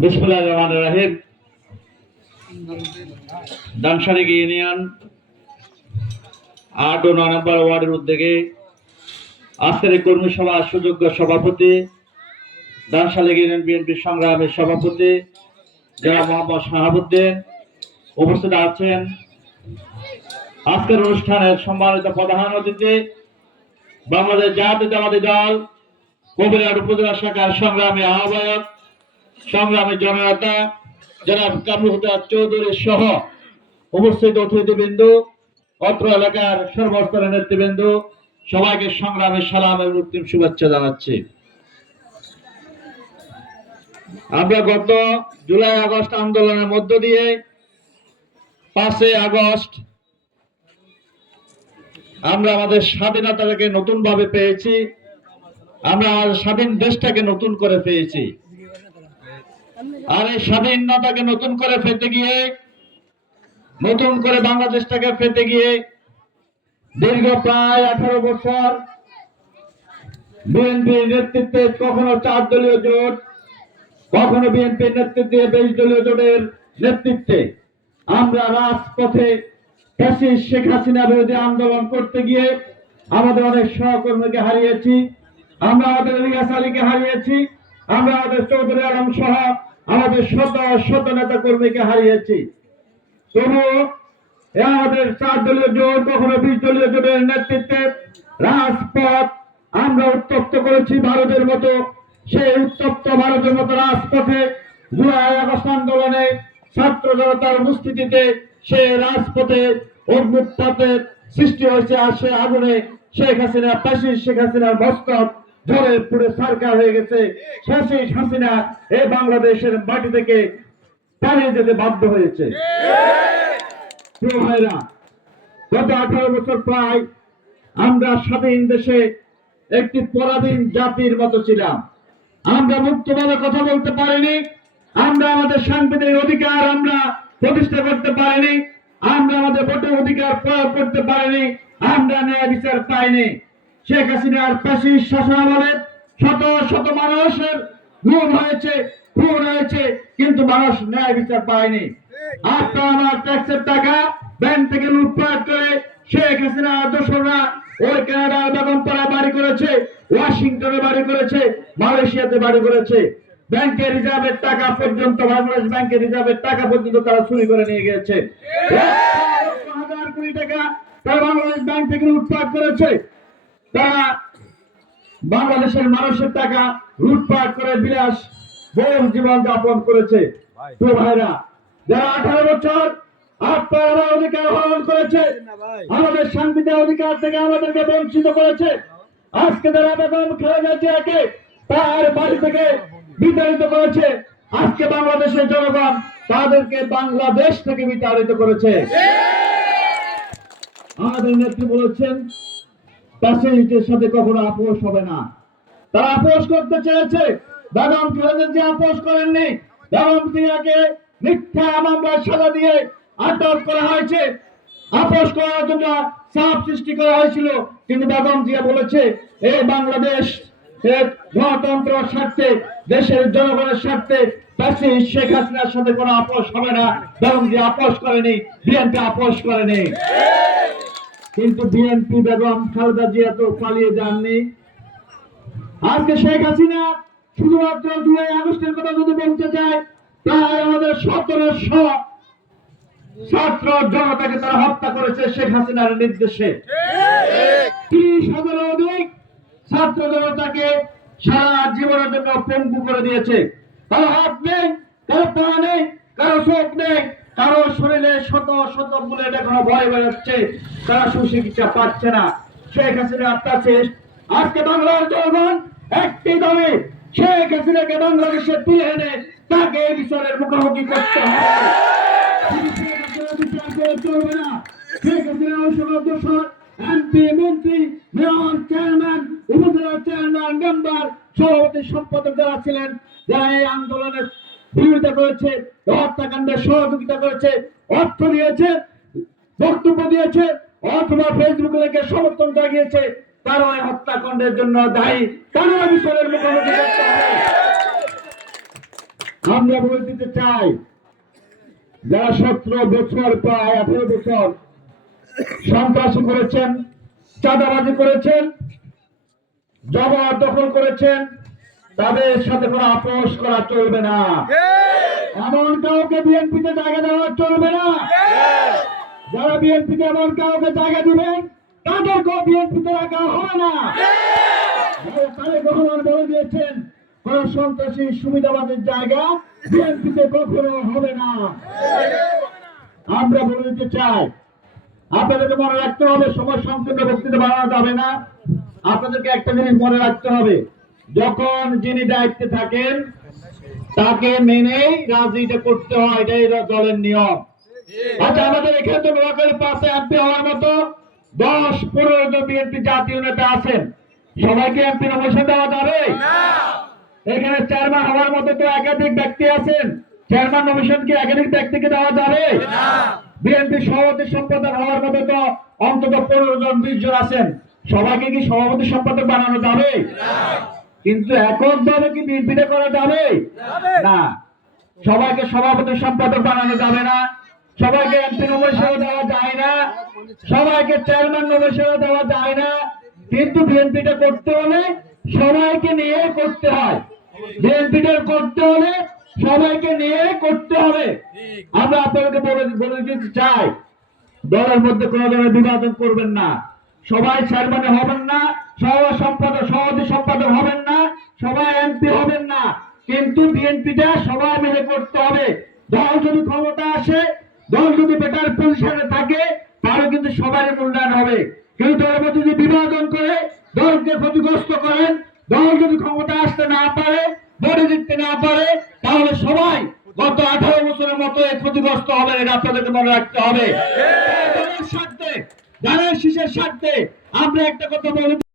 বিসমিল্লাহির রহমানির রহিম। ডানসারি ইউনিয়ন 8 ও 9 নম্বর ওয়ার্ডের উদ্যোগে আজকের এই কর্মী সভা সুযোগ্য সভাপতি ডানসারি ইউনিয়ন বিএনপি সংগ্রামের সভাপতি জনাব মোহাম্মদ শাহাবুদ্দিন উপস্থিত আছেন। আজকের অনুষ্ঠানের সম্মানিত প্রধান অতিথি বাংলাদেশ জাতীয়তাবাদী দল কবিরহাট উপজেলা শাখার সংগ্রামী আহ্বায়ক সংগ্রামী জননেতা জনাব কামরুল হুদা চৌধুরী সহ উপস্থিত অতিথিবৃন্দ, অত্র এলাকার সর্বস্তরের নেতৃবৃন্দ, সবাইকে সংগ্রামী সালাম এবং অগ্রিম শুভেচ্ছা জানাচ্ছি। আমরা গত জুলাই আগস্ট আন্দোলনের মধ্য দিয়ে 5 আগস্ট আমরা আমাদের স্বাধীনতাকে নতুন ভাবে পেয়েছি। আমরা আমাদের স্বাধীন দেশটাকে নতুন করে পেয়েছি। আর এই স্বাধীনতাকে নতুন করে পেতে গিয়ে, নতুন করে বাংলাদেশটাকে পেতে গিয়ে দীর্ঘ প্রায় 18 বছর বিএনপির নেতৃত্বে কখনো 4 দলীয় জোট, কখনো বিএনপির নেতৃত্বে 20 দলীয় জোটের নেতৃত্বে আমরা রাজপথে ফ্যাসিস্ট শেখ হাসিনা বিরোধী আন্দোলন করতে গিয়ে আমাদের অনেক সহকর্মীকে হারিয়েছি। আমরা আমাদের ইলিয়াস আলীকে হারিয়েছি। আমরা আমাদের চৌধুরী আলম সহ আমাদের শত শত নেতা কর্মীকে হারিয়েছি। তবুও আমাদের 4 দলীয় জোট, কখনো 20 দলীয় জোটের নেতৃত্বে রাজপথ আমরা উত্তপ্ত করেছি ভারতের মতো। সেই উত্তপ্ত ভারতের মতো রাজপথে জুলাই আগস্ট আন্দোলনে ছাত্র জনতার উপস্থিতিতে সেই রাজপথে অগ্নুৎপাতের সৃষ্টি হয়েছে। আর সে আগুনে শেখ হাসিনা, ফ্যাসিস্ট শেখ হাসিনার মস্তক ঝরে পুড়ে সরকার হয়ে গেছে। ফ্যাসিস্ট হাসিনা এই বাংলাদেশের মাটি থেকে পালিয়ে যেতে বাধ্য হয়েছে। প্রিয় ভাইরা, গত 18 বছর প্রায় আমরা স্বাধীন দেশে একটি পরাধীন জাতির মতো ছিলাম। আমরা মুক্তভাবে কথা বলতে পারিনি। আমরা আমাদের সাংবিধানিক অধিকার আমরা প্রতিষ্ঠা করতে পারিনি। আমরা আমাদের ভোটের অধিকার প্রয়োগ করতে পারিনি। আমরা ন্যায় বিচার পাইনি। শেখ হাসিনার ফ্যাসিস্ট শাসনামলে শত শত মানুষের গুম হয়েছে, খুন হয়েছে, কিন্তু মানুষ ন্যায় বিচার পায়নি। আপনার আমার ট্যাক্সের টাকা ব্যাংক থেকে লুটপাট করে শেখ হাসিনা দোসররা ওই কানাডার বেগমপাড়া বাড়ি করেছে, ওয়াশিংটনে বাড়ি করেছে, মালয়েশিয়াতে বাড়ি করেছে। ব্যাংকের রিজার্ভের টাকা পর্যন্ত, বাংলাদেশ ব্যাংকের রিজার্ভের টাকা পর্যন্ত তারা চুরি করে নিয়ে গেছে। 1,000 কোটি টাকা তারা বাংলাদেশ ব্যাংক থেকে লুটপাট করেছে। তারা বাংলাদেশের মানুষের টাকা লুটপাট করে বিলাস বহুল জীবন যাপন করেছে। তো ভাইরা, যারা 18 বছর আপনারা অধিকার হরণ করেছে, আমাদের সাংবিধানিক অধিকার থেকে আমাদেরকে বঞ্চিত করেছে, আজকে যারা বেগম খালেদা জিয়াকে তার বাড়ি থেকে বিতাড়িত করেছে, আজকে বাংলাদেশের জনগণ তাদেরকে বাংলাদেশ থেকে বিতাড়িত করেছে। আমাদের নেত্রী বলেছেন প্যাসেঞ্জের সাথে কখনো আপোষ হবে না। তারা আপোষ করতে চেয়েছে, বেগম খালেদা জিয়া আপোষ করেননি। বেগম জিয়াকে মিথ্যা মামলার সাজা দিয়ে আটক করা হয়েছে। আপোষ করার জন্য চাপ সৃষ্টি করা হয়েছিল, কিন্তু বেগম জিয়া বলেছে এই বাংলাদেশ গণতন্ত্রের স্বার্থে, দেশের জনগণের স্বার্থে ফ্যাসিস্ট শেখ হাসিনার সাথে কোনো আপোষ হবে না। বেগম জিয়া আপোষ করেনি, বিএনপি আপোষ করেনি। কিন্তু বিএনপি বেগম খালেদা জিয়া তো পালিয়ে যাননি। আজকে শেখ হাসিনা শুধুমাত্র জুলাই আগস্টের কথা যদি বলতে চায়, তাই আমাদের 1700 ছাত্র জনতাকে তারা হত্যা করেছে শেখ হাসিনার নির্দেশে। 30,000 অধিক ছাত্র জনতাকে সারা জীবনের জন্য পঙ্গু করে দিয়েছে। কারো হাত নেই, কারো পা নেই, কারো চোখ নেই, কারো শরীরে শত শত বুলেট এখনো ভয় বেড়াচ্ছে, তারা সুচিকিৎসা পাচ্ছে না। শেখ হাসিনা ফ্যাসিস্ট। আজকে বাংলার জনগণ একটি দাবি, শেখ হাসিনাকে বাংলাদেশে তুলে এনে তাকে এই বিচারের মুখোমুখি করতে হবে। চলবে না। শেখ হাসিনা দোষর এমপি, মন্ত্রী, মেয়র, চেয়ারম্যান, উপজেলা চেয়ারম্যান, মেম্বার, সভাপতি, সম্পাদক যারা ছিলেন, যারা এই আন্দোলনের বিরোধিতা করেছে, হত্যাকাণ্ডের সহযোগিতা করেছে, অর্থ দিয়েছে, বক্তব্য দিয়েছে, অথবা ফেসবুকে লিখে সমর্থন জাগিয়েছে, তারা এই হত্যাকাণ্ডের জন্য দায়ী। তারা বিচারের মুখোমুখি করতে হবে। আমরা বলে দিতে চাই, যারা 17 বছর প্রায় 18 বছর সন্ত্রাসী করেছেন, চাঁদাবাজি করেছেন, জমা দখল করেছেন, তাদের সাথে কোনো আপোষ করা চলবে না। এমন কাউকে বিএনপিতে জায়গা দেওয়া চলবে না। যারা বিএনপিতে এমন কাউকে জায়গা দিবেন তাদেরকেও বিএনপিতে রাখা হবে না। তারেক রহমান বলে দিয়েছেন, কোন সন্ত্রাসী সুবিধাবাদের জায়গা বিএনপিতে কখনো হবে না। আমরা বলে দিতে চাই, আপনাদেরকে মনে রাখতে হবে, সময় সংকীর্ণ বক্তৃতা বানানো যাবে না। আপনাদেরকে একটা জিনিস মনে রাখতে হবে, যখন যিনি দায়িত্বে থাকেন তাকে মেনেই রাজনীতি করতে হয়, এটাই দলের নিয়ম। আচ্ছা, আমাদের এখানে তো নোয়াখালী পাশে এমপি হওয়ার মতো 10-15 জন বিএনপি জাতীয় নেতা আছেন, সবাইকে এমপি নমিনেশন দেওয়া যাবে? এখানে চেয়ারম্যান হওয়ার মতো তো একাধিক ব্যক্তি আছেন, চেয়ারম্যান নমিনেশন কি একাধিক ব্যক্তিকে দেওয়া যাবে? বিএনপি সভাপতি সম্পাদক হওয়ার মতো তো অন্তত 15 জন 20 জন আছেন, সবাইকে কি সভাপতি সম্পাদক বানানো যাবে? কিন্তু এককভাবে কি বিএনপিটা করা যাবে? না, সবাইকে সভাপতি সম্পাদক বানানো যাবে না, সবাইকে এমপি নমিনেশন দেওয়া যায় না, সবাইকে চেয়ারম্যান নমিনেশন দেওয়া যায় না। কিন্তু বিএনপিটা করতে হলে সবাইকে নিয়ে করতে হয়, বিএনপিটা করতে হলে সবাইকে নিয়ে করতে হবে। আমরা আপনাদেরকে বলে দিতে চাই, দলের মধ্যে কোনো ধরনের বিভাজন করবেন না, সবাই চেয়ারম্যান হবেন না, সভাপতি সম্পাদক হবেন না, সবাই এমপি হবেন না, কিন্তু বিএনপিটা সবাই মিলে করতে হবে। দল যদি ক্ষমতা আসে, দল যদি বেটার পজিশনে থাকে, তাহলে কিন্তু সবাই মূল্যায়ন হবে। কিন্তু দলের মধ্যে যদি বিভাজন করে দলকে ক্ষতিগ্রস্ত করেন, দল যদি ক্ষমতা আসতে না পারে, ভোটে জিততে না পারে, তাহলে সবাই গত 18 বছরের মতো ক্ষতিগ্রস্ত হবে। এটা আপনাদেরকে মনে রাখতে হবে। দলের স্বার্থে, দলের শীষের স্বার্থে আমরা একটা কথা বলি।